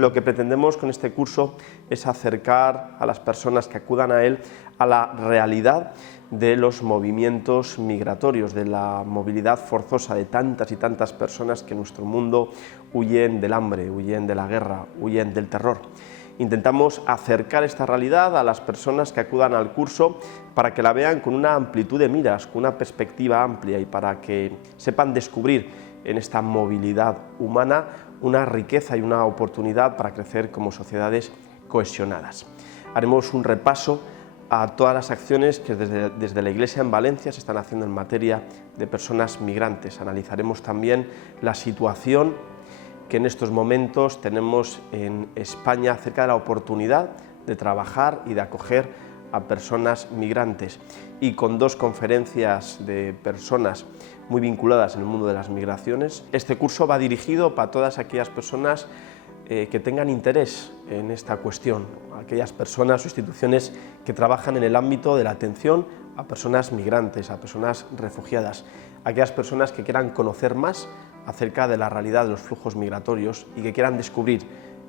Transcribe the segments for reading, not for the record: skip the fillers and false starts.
Lo que pretendemos con este curso es acercar a las personas que acudan a él a la realidad de los movimientos migratorios, de la movilidad forzosa de tantas y tantas personas que en nuestro mundo huyen del hambre, huyen de la guerra, huyen del terror. Intentamos acercar esta realidad a las personas que acudan al curso para que la vean con una amplitud de miras, con una perspectiva amplia y para que sepan descubrir en esta movilidad humana una riqueza y una oportunidad para crecer como sociedades cohesionadas. Haremos un repaso a todas las acciones que desde la Iglesia en Valencia se están haciendo en materia de personas migrantes. Analizaremos también la situación que en estos momentos tenemos en España acerca de la oportunidad de trabajar y de acoger a personas migrantes, y con dos conferencias de personas muy vinculadas en el mundo de las migraciones. Este curso va dirigido para todas aquellas personas que tengan interés en esta cuestión, aquellas personas o instituciones que trabajan en el ámbito de la atención a personas migrantes, a personas refugiadas, aquellas personas que quieran conocer más acerca de la realidad de los flujos migratorios y que quieran descubrir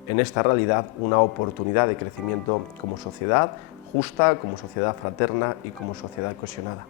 en esta realidad una oportunidad de crecimiento como sociedad justa, como sociedad fraterna y como sociedad cohesionada.